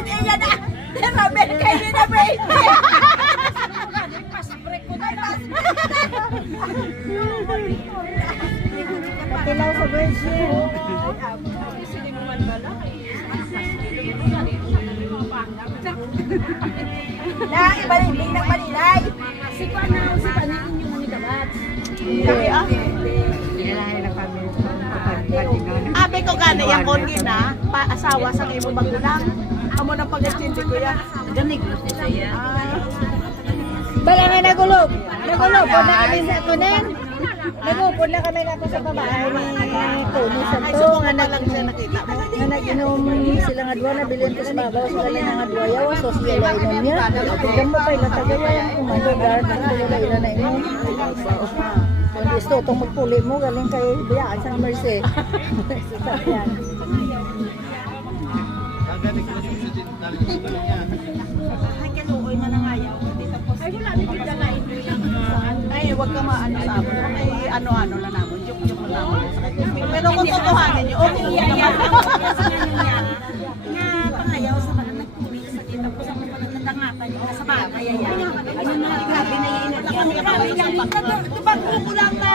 Iya na. Ramen kayo din na break. Kilaw sa virgin. Na, ibalik ng Manilay. Si Panaw, si Panaw yung manigabat. Kami Abe ko gani yang kongin na asawa sa imo magulang. Amo na pag-estindi ko ya. Ganig na siya. Bala nga nagulog. Nagulog po na kami sa kunin. Nagupod na kami na sa babae ni Tony Santo. Nga lang siya nakita mo. Nga nag-inom sila nga dua na bilhin ko sa babaw sa kanya nga dua yaw. So siya la inom niya. Tigam mo pa ilang tagayan. Kumando guard. Wala ilan na inom. Kung gusto itong magpuli mo, galing kay Biyaan sa Mercy. Sasakyan. Ay, wag ka maano sa amin. Ay, ano-ano na namin. Joke-joke na namin. Pero kung totohanin niyo, okay naman. Nga pangayaw sa mga nagpuli sa dito po sa mga nagdangatan yung sa bagay. Ayun na, grabe na yun. Diba ko lang na